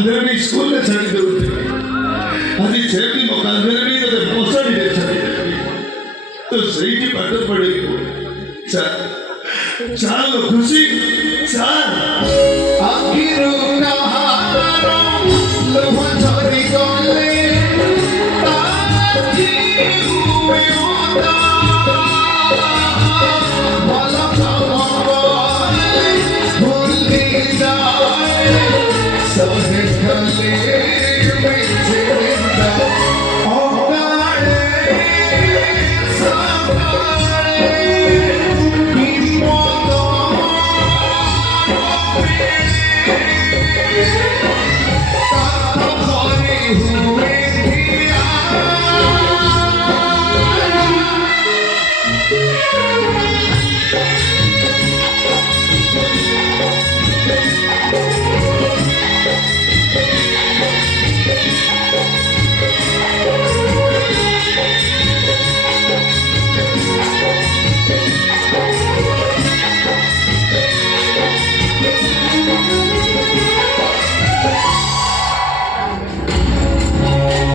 कांधेरनी school में छड़ी देउते आदि छेकी मो कांधेरनी तो मोसड़ी दे छड़ी तो सही की बात पड़े चाल खुशी चाल आखिर कहारो लोहा झरी गले ताजी हुए होता भला खबर भूल जाए सहे खले में जिंदा